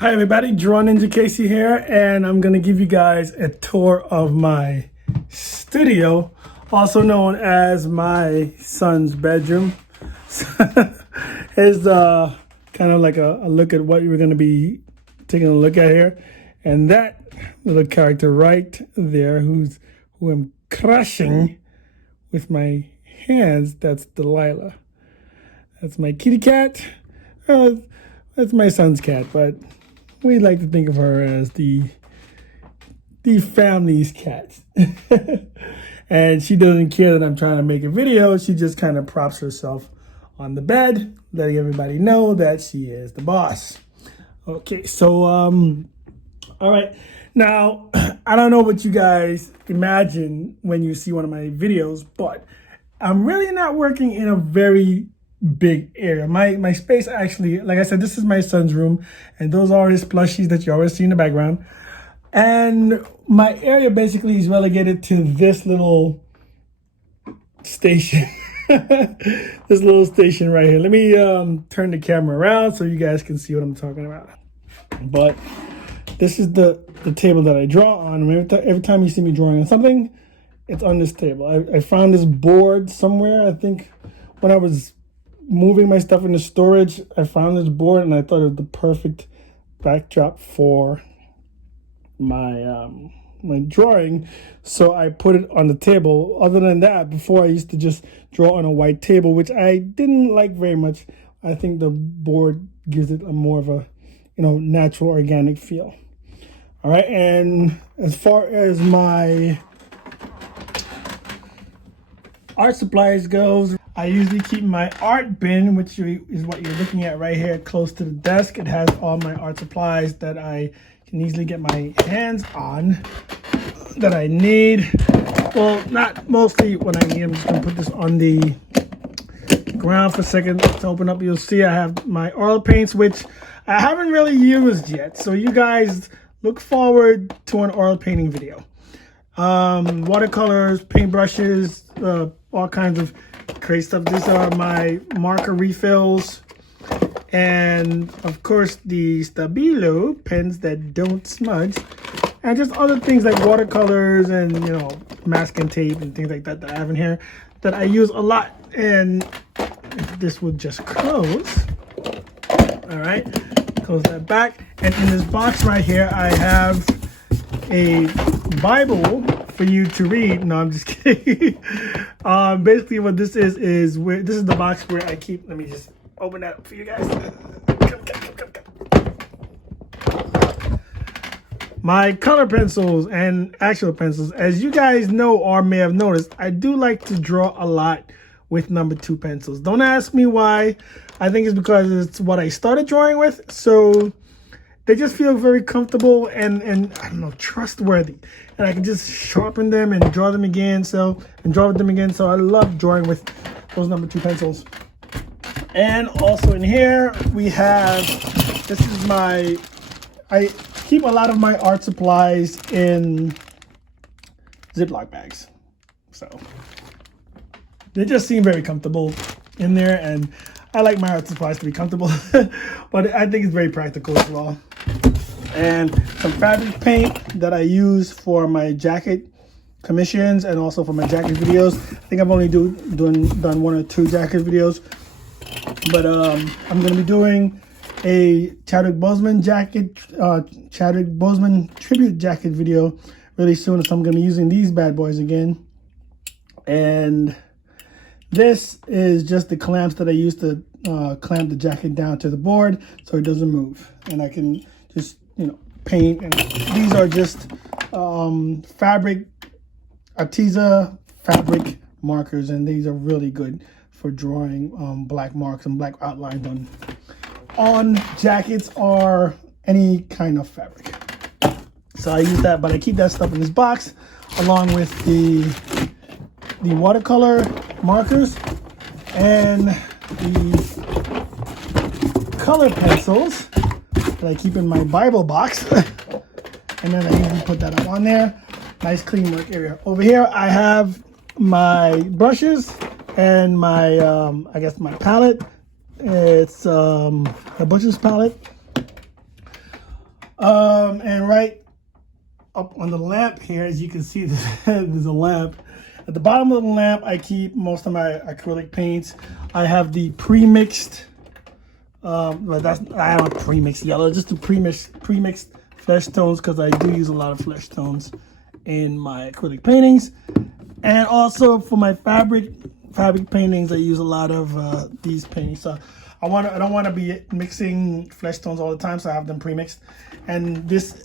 Hi everybody, drawninjakc here, and I'm going to give you guys a tour of my studio, also known as my son's bedroom. It's kind of like a look at what we're going to be taking a look at here. And that little character right there who I'm crushing with my hands, that's Delilah. That's my kitty cat. That's my son's cat, but we like to think of her as the family's cat. And she doesn't care that I'm trying to make a video. She just kind of props herself on the bed, letting everybody know that she is the boss. Okay, so all right. Now, I don't know what you guys imagine when you see one of my videos, but I'm really not working in a very big area. My space, actually, like I said, this is my son's room, and those are his plushies that you always see in the background. And my area basically is relegated to this little station. This little station right here. Let me turn the camera around so you guys can see what I'm talking about. But this is the table that I draw on. Every time you see me drawing on something, it's on this table. I found this board somewhere. I think when I was moving my stuff into storage, I found this board and I thought it was the perfect backdrop for my my drawing, so I put it on the table. Other than that, before I used to just draw on a white table, which I didn't like very much. I think the board gives it a more of a, natural, organic feel. All right, and as far as my art supplies goes, I usually keep my art bin, which is what you're looking at right here, close to the desk. It has all my art supplies that I can easily get my hands on that I need. Well, not mostly when I need. I'm just gonna put this on the ground for a second to open up. You'll see I have my oil paints, which I haven't really used yet. So you guys look forward to an oil painting video. Watercolors, paintbrushes, all kinds of crazy stuff. These are my marker refills, and of course the Stabilo pens that don't smudge, and just other things like watercolors and masking tape and things like that I have in here that I use a lot. And if this would just close, all right, close that back. And in this box right here I have a Bible for you to read. No, I'm just kidding. Basically what this is where this is the box where I keep, let me just open that up for you guys. Come. My color pencils and actual pencils. As you guys know or may have noticed, I do like to draw a lot with #2 pencils. Don't ask me why. I think it's because it's what I started drawing with. So they just feel very comfortable and I don't know, trustworthy. And I can just sharpen them and draw them again. So I love drawing with those #2 pencils. And also in here we have, this is I keep a lot of my art supplies in Ziploc bags. So they just seem very comfortable in there, and I like my art supplies to be comfortable, but I think it's very practical as well. And some fabric paint that I use for my jacket commissions and also for my jacket videos. I think I've only done 1 or 2 jacket videos, but I'm going to be doing a Chadwick Boseman tribute jacket video really soon. So I'm going to be using these bad boys again. And this is just the clamps that I use to clamp the jacket down to the board so it doesn't move. And I can just, paint. And these are just fabric, Arteza fabric markers. And these are really good for drawing black marks and black outlines on jackets or any kind of fabric. So I use that, but I keep that stuff in this box along with the watercolor markers and the color pencils that I keep in my Bible box. And then I usually put that up on there. Nice clean work area. Over here I have my brushes and my I guess my palette. It's a butcher's palette. And right up on the lamp here, as you can see, there's a lamp. At the bottom of the lamp, I keep most of my acrylic paints. I have the pre-mixed, but I have a pre-mixed yellow, just the pre-mixed flesh tones, because I do use a lot of flesh tones in my acrylic paintings. And also for my fabric paintings, I use a lot of these paintings. So I don't want to be mixing flesh tones all the time, so I have them pre-mixed. And this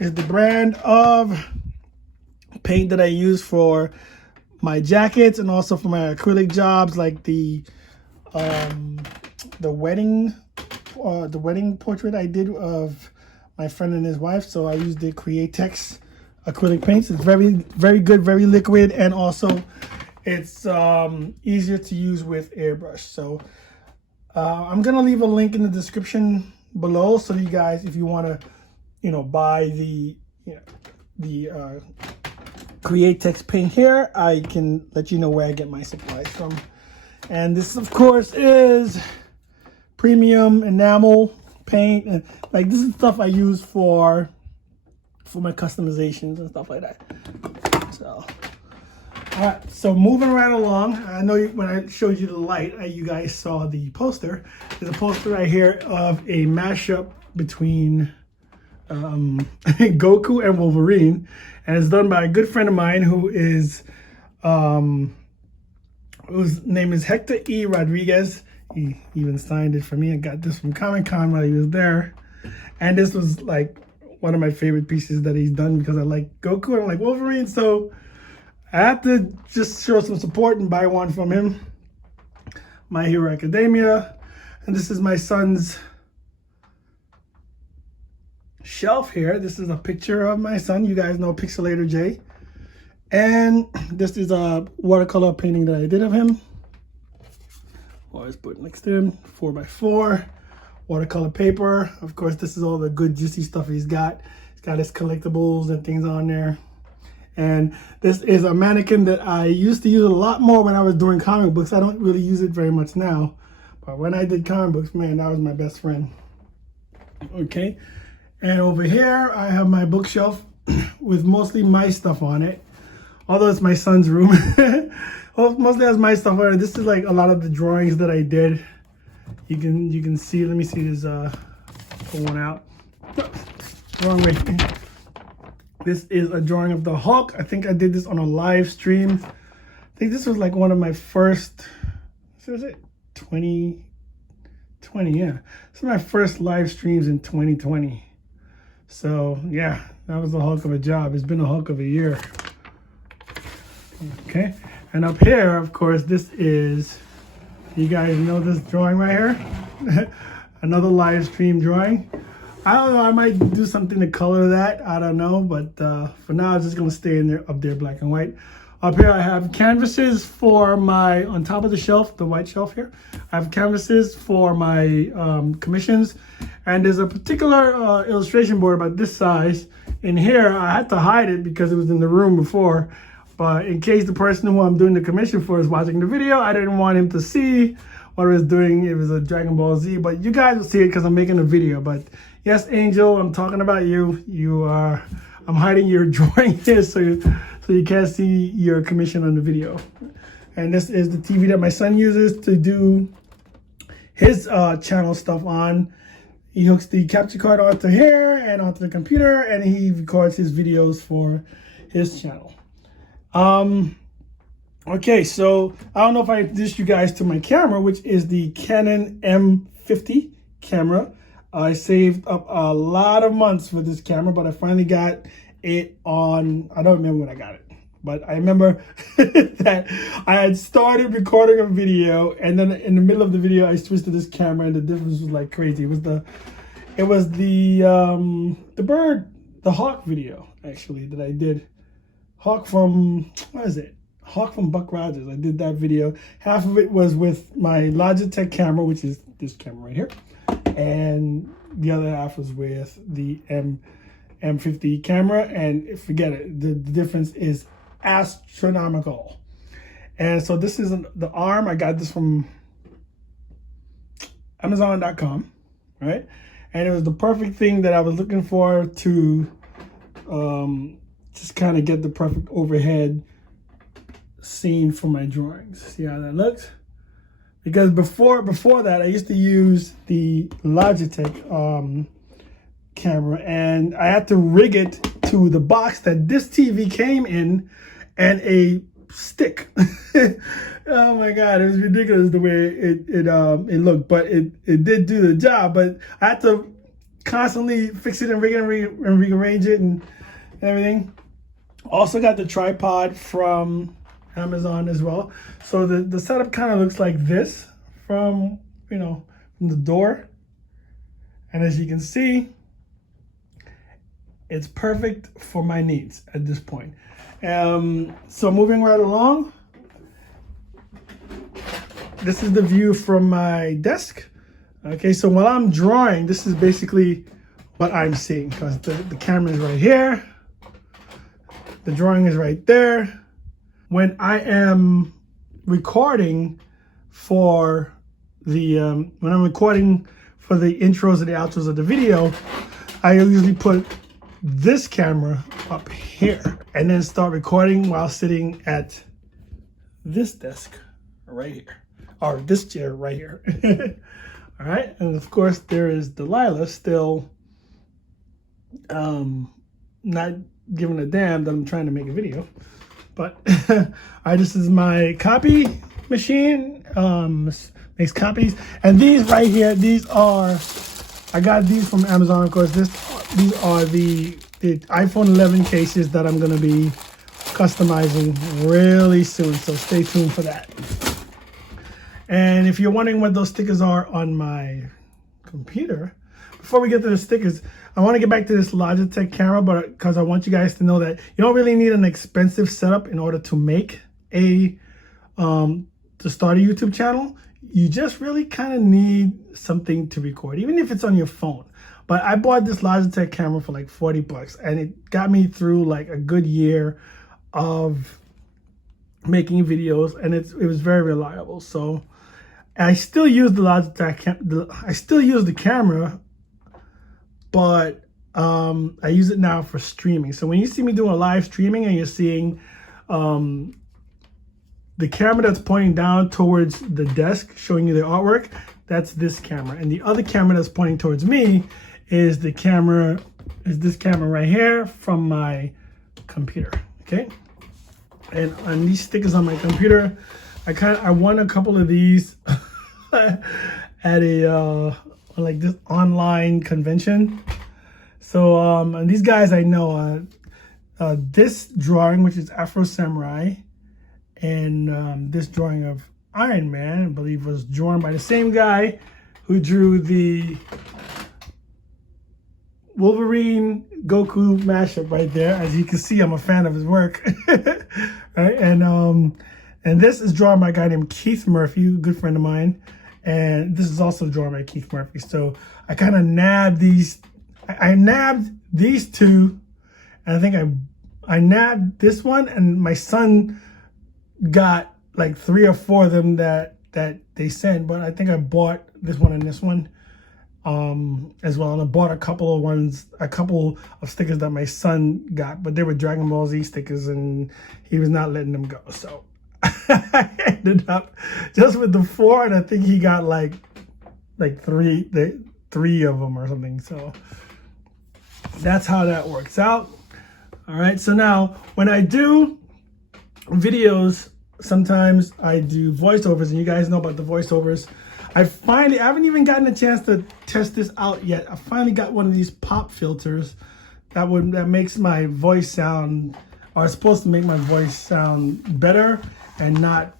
is the brand of paint that I use for my jackets and also for my acrylic jobs, like the wedding portrait I did of my friend and his wife. So I use the Createx acrylic paints. It's very, very good, very liquid, and also it's easier to use with airbrush. So I'm gonna leave a link in the description below, so you guys, if you want to, buy the Createx paint here, I can let you know where I get my supplies from. And this, of course, is premium enamel paint, and like this is stuff I use for my customizations and stuff like that. So, all right, so moving right along. I know when I showed you the light, you guys saw the poster. There's a poster right here of a mashup between Goku and Wolverine, and it's done by a good friend of mine who is whose name is Hector E. Rodriguez. He even signed it for me. I got this from Comic-Con while he was there, and this was like one of my favorite pieces that he's done, because I like Goku and I like Wolverine, so I had to just show some support and buy one from him. My Hero Academia. And this is my son's shelf here. This is a picture of my son. You guys know Pixelator J. And this is a watercolor painting that I did of him. Always put next to him, 4x4. Watercolor paper. Of course, this is all the good juicy stuff he's got. He's got his collectibles and things on there. And this is a mannequin that I used to use a lot more when I was doing comic books. I don't really use it very much now, but when I did comic books, man, that was my best friend. Okay, and over here I have my bookshelf with mostly my stuff on it, although it's my son's room. Well, mostly has my stuff on it. This is like a lot of the drawings that I did. You can see, let me see this pull one out. Wrong way. This is a drawing of the Hulk. I think I did this on a live stream. I think this was like one of my first, what was it? 2020, yeah. This is my first live streams in 2020. So yeah, that was a Hulk of a job. It's been a Hulk of a year. Okay, and up here, of course, this is, you guys know this drawing right here? Another live stream drawing. I don't know, I might do something to color that. I don't know, but for now, it's just gonna stay in there, up there, black and white. Up here, I have canvases for my, on top of the shelf, the white shelf here, I have canvases for my commissions. And there's a particular illustration board about this size. In here, I had to hide it because it was in the room before. But in case the person who I'm doing the commission for is watching the video, I didn't want him to see what I was doing. It was a Dragon Ball Z, but you guys will see it because I'm making a video. But yes, Angel, I'm talking about you. I'm hiding your drawing here so you can't see your commission on the video. And this is the TV that my son uses to do his channel stuff on. He hooks the capture card onto here and onto the computer, and he records his videos for his channel. Okay, so I don't know if I introduced you guys to my camera, which is the Canon M50 camera. I saved up a lot of months for this camera, but I finally got it on, I don't remember when I got it, but I remember that I had started recording a video, and then in the middle of the video, I switched to this camera, and the difference was like crazy. It was the Hawk video, actually, that I did. Hawk from, what is it? Hawk from Buck Rogers. I did that video. Half of it was with my Logitech camera, which is this camera right here. And the other half was with the M50 camera. And forget it, the difference is astronomical. And so this is the arm. I got this from Amazon.com, right? And it was the perfect thing that I was looking for to just kind of get the perfect overhead scene for my drawings. See how that looks? Because before that, I used to use the Logitech camera, and I had to rig it to the box that this TV came in and a stick. Oh my God, it was ridiculous the way it looked, but it did do the job. But I had to constantly fix it and rig it and rearrange it and everything. Also got the tripod from Amazon as well. So the setup kind of looks like this from the door. And as you can see, it's perfect for my needs at this point. So moving right along, this is the view from my desk. Okay, so while I'm drawing, this is basically what I'm seeing, because the camera is right here. The drawing is right there. When I am recording for the intros and the outros of the video, I usually put this camera up here and then start recording while sitting at this desk right here, or this chair right here. All right, and of course there is Delilah still not giving a damn that I'm trying to make a video. But all right, this is my copy machine, makes copies. And these right here, I got these from Amazon, of course. These are the iPhone 11 cases that I'm gonna be customizing really soon, so stay tuned for that. And if you're wondering what those stickers are on my computer, before we get to the stickers, I want to get back to this Logitech camera, but because I want you guys to know that you don't really need an expensive setup in order to make to start a YouTube channel. You just really kind of need something to record, even if it's on your phone. But I bought this Logitech camera for like $40, and it got me through like a good year of making videos, and it was very reliable. So I still use the Logitech I still use the camera, but I use it now for streaming. So when you see me doing a live streaming and you're seeing the camera that's pointing down towards the desk showing you the artwork, that's this camera. And the other camera that's pointing towards me is this camera right here from my computer. Okay. And on these stickers on my computer, I won a couple of these at a like this online convention. So and these guys I know, this drawing, which is Afro Samurai, and this drawing of Iron Man, I believe, was drawn by the same guy who drew the Wolverine Goku mashup right there. As you can see, I'm a fan of his work. Right, and this is drawn by a guy named Keith Murphy, a good friend of mine, and this is also drawn by Keith Murphy. So I kind of nabbed these. I nabbed these two, and I think I nabbed this one, and my son got like 3 or 4 of them that they sent, but I think I bought this one and this one as well, and I bought a couple of stickers that my son got, but they were Dragon Ball Z stickers, and he was not letting them go. So I ended up just with the 4, and I think he got like 3 of them or something. So that's how that works out. All right, so now when I do videos, sometimes I do voiceovers, and you guys know about the voiceovers. I haven't even gotten a chance to test this out yet. I finally got one of these pop filters that makes my voice sound, or it's supposed to make my voice sound better and not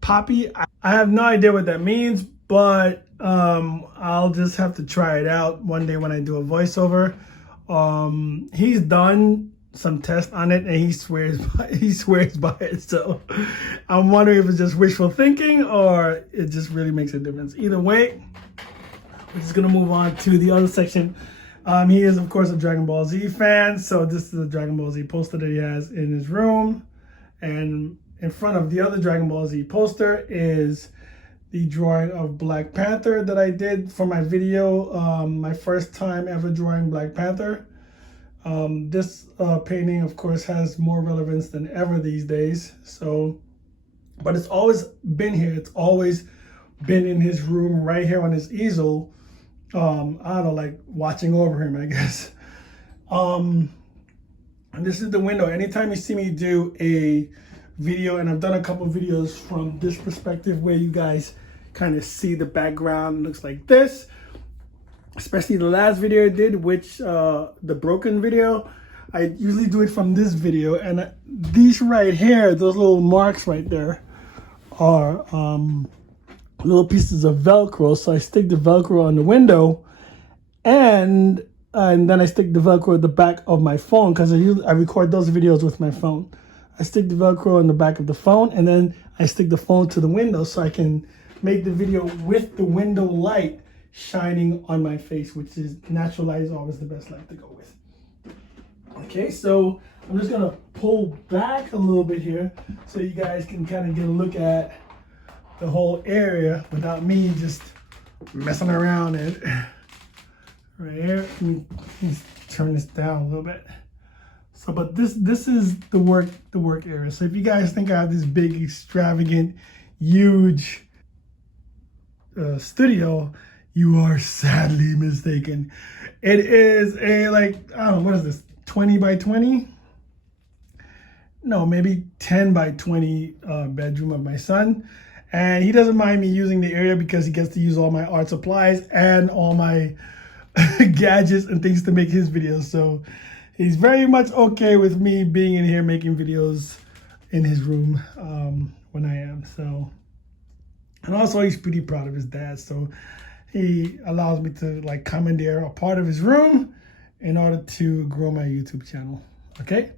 poppy. I have no idea what that means, but I'll just have to try it out one day when I do a voiceover. He's done some tests on it, and he swears by it. So I'm wondering if it's just wishful thinking or it just really makes a difference. Either way, we're just gonna move on to the other section. He is, of course, a Dragon Ball Z fan, so this is a Dragon Ball Z poster that he has in his room, and in front of the other Dragon Ball Z poster is the drawing of Black Panther that I did for my video, my first time ever drawing Black Panther. This painting, of course, has more relevance than ever these days. So, but it's always been here. It's always been in his room right here on his easel. I don't know, like watching over him, I guess. And this is the window. Anytime you see me do a video, and I've done a couple videos from this perspective where you guys kind of see the background looks like this, especially the last video I did, which the broken video, I usually do it from this video. And these right here, those little marks right there are little pieces of Velcro. So I stick the Velcro on the window, and then I stick the Velcro at the back of my phone, because I record those videos with my phone. I stick the Velcro on the back of the phone, and then I stick the phone to the window so I can make the video with the window light shining on my face, which is natural light is always the best light to go with. Okay, so I'm just gonna pull back a little bit here so you guys can kind of get a look at the whole area without me just messing around it. Right here, let me turn this down a little bit. So, but this is the work area. So if you guys think I have this big, extravagant, huge studio, you are sadly mistaken. It is a, like, I don't know, what is this, 20 by 20? No, maybe 10 by 20 bedroom of my son. And he doesn't mind me using the area because he gets to use all my art supplies and all my gadgets and things to make his videos. So he's very much okay with me being in here making videos in his room when I am. So, and also he's pretty proud of his dad. So he allows me to like commandeer a part of his room in order to grow my YouTube channel. Okay.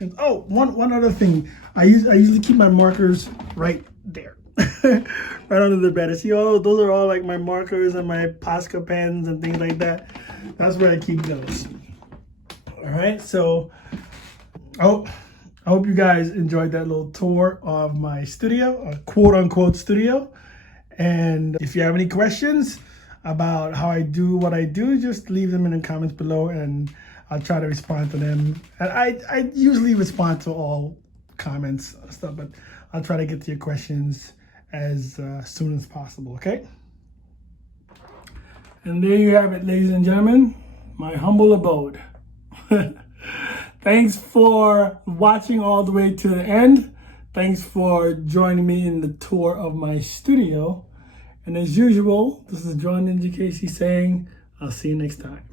And, oh, one other thing. I usually keep my markers right there. Right under the bed. See, those are all like my markers and my Posca pens and things like that. That's where I keep those. All right, so I hope you guys enjoyed that little tour of my studio, a quote-unquote studio. And if you have any questions about how I do what I do, just leave them in the comments below and I'll try to respond to them. And I usually respond to all comments and stuff, but I'll try to get to your questions as soon as possible, okay? And there you have it, ladies and gentlemen, my humble abode. Thanks for watching all the way to the end. Thanks for joining me in the tour of my studio. And as usual, this is drawninjakc saying, I'll see you next time.